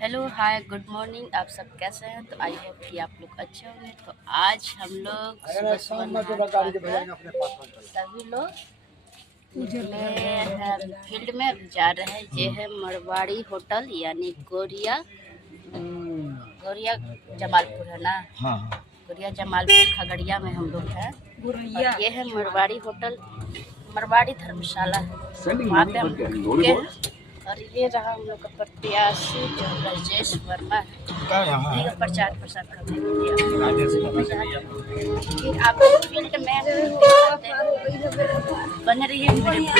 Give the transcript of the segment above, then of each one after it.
Hello hi good morning. आप सब कैसे हैं? तो आई होप कि आप लोग अच्छे होंगे। तो आज हम लोग सुबह सभी लोग निकले फील्ड में अभी जा रहे हैं। ये है मरवाड़ी होटल यानी गोरिया जमालपुर है ना। हाँ। गोरिया जमालपुर खगड़िया में हम लोग हैं। और ये है मरवाड़ी होटल, मरवाड़ी धर्मशाला है, वहाँ पे हम रुके हैं। और ये रहा हम लोग का प्रत्याशी जो राजेश वर्मा है, का प्रचार प्रसार करने के लिए आप फील्ड में बने रहिए मेरे ब्लॉग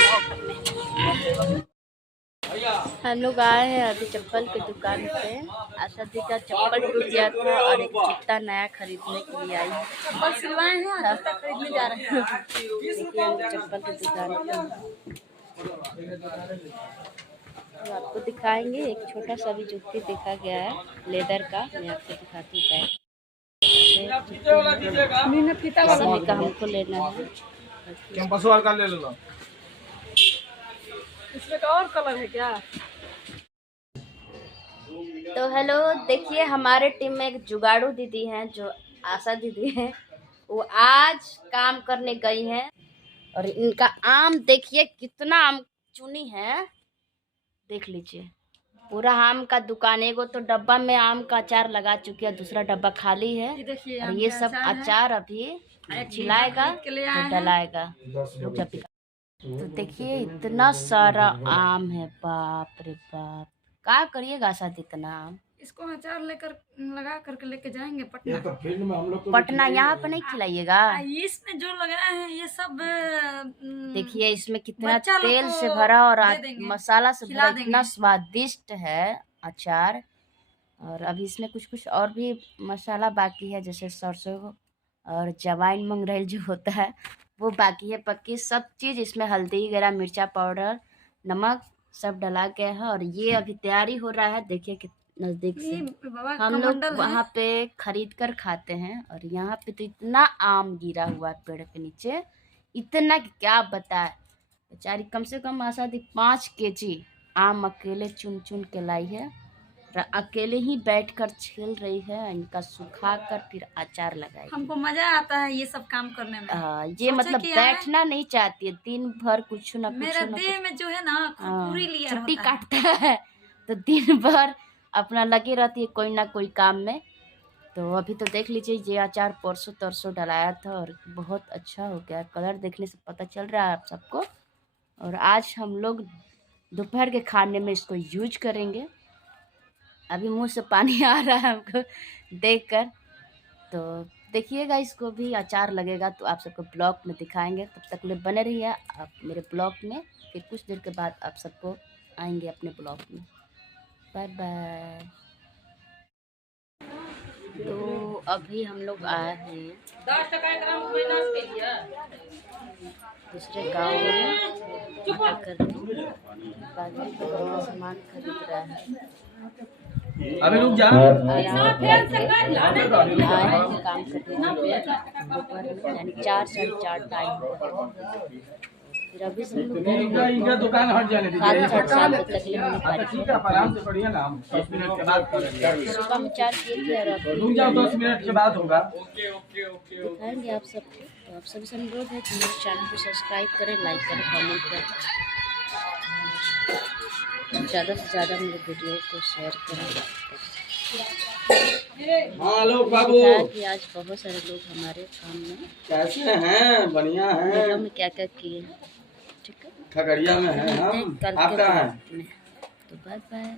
में। हम लोग आए हैं अभी चप्पल की दुकान पे। आशा दी का चप्पल टूट गया था और एक जूता नया खरीदने के लिए आई है। चप्पल सिलवाए हैं और जूता खरीदने जा रहे हैं। देखिए हम चप्पल की दुकान पे तो आपको दिखाएंगे। एक छोटा सा भी जूती देखा गया है लेदर का, मैं आपको दिखाती हूँ। सभी का हमको लेना है। इसमें का और कलर है क्या? तो हेलो, देखिए हमारे टीम में एक जुगाड़ू दीदी हैं जो आशा दीदी हैं। वो आज काम करने गई हैं और इनका आम देखिए कितना आम चुनी है, देख लीजिए। पूरा आम का दुकान, एगो तो डब्बा में आम का अचार लगा चुकी है, दूसरा डब्बा खाली है। और ये सब अचार अभी छिलाएगा तो डलाएगा। तो देखिए इतना सारा आम है, बाप रे बाप। क्या करिएगा साथ इतना आम? इसको अचार लेकर लगा करके लेके जाएंगे पटना। तो फील्ड में हम लोग पटना यहाँ पे नहीं खिलाइएगा। इसमें जो लगाए हैं ये सब देखिए इसमें कितना तेल से भरा और मसाला से भरा, इतना स्वादिष्ट है अचार। और अभी इसमें कुछ कुछ और भी मसाला बाकी है, जैसे सरसों और जवाइन मंगरेल जो होता है वो बाकी है पक्की। सब चीज़ इसमें हल्दी वगैरह, मिर्चा पाउडर, नमक सब डला गया है। और ये अभी तैयारी हो रहा है, देखिए कि नज़दीक से हम लोग वहाँ पे खरीद कर खाते हैं। और यहाँ पे तो इतना आम गिरा हुआ है पेड़ के नीचे, इतना कि क्या बताए। बेचारी कम से कम आशा दी 5 केजी आम अकेले चुन चुन के लाई है और अकेले ही बैठकर छील रही है। इनका सुखा कर फिर अचार लगाई। हमको मजा आता है ये सब काम करने में। ये मतलब बैठना नहीं चाहती है, दिन भर कुछ ना कुछ मेरा देह में जो है ना खुरपुरी लिया छुट्टी काटता है तो दिन भर अपना लगी रहती है कोई ना कोई काम में। तो अभी तो देख लीजिए ये अचार परसों तरसों डलाया था और बहुत अच्छा हो गया। कलर देखने से पता चल रहा है आप सबको। और आज हम लोग दोपहर के खाने में इसको यूज करेंगे। अभी मुंह से पानी आ रहा है हमको देखकर। तो देखिएगा इसको भी अचार लगेगा तो आप सबको ब्लॉग में दिखाएंगे। तब तक ले बने रहिए आप मेरे ब्लॉग में, फिर कुछ देर के बाद आप सबको आएंगे अपने ब्लॉग में। Bye bye. तो अभी हम लोग आए हैं दूसरे गांव में सामान खरीद रहा है। अभी रुक जा। काम करने यानी 4 साढ़े 4 टाइम। फिर अभी से इनका दुकान हट जाने दीजिए। तकलीफ आराम से बढ़िया ना, 10 मिनट के बाद सुबह में 4 किए थे। रुक जाओ, 10 मिनट के बाद होगा। दिखाएंगे आप सबको। तो आप सभी से अनुरोध है कि मेरे चैनल को सब्सक्राइब करें, लाइक करें, कमेंट करें, ज़्यादा से ज़्यादा मेरे वीडियो को शेयर करें। हेलो बाबू, कि आज बहुत सारे लोग हमारे काम में कैसे हैं? बढ़िया हैं। में क्या क्या किए, ठीक है। खगड़िया में हैं हम। आप कहाँ हैं? तो बाय बाय।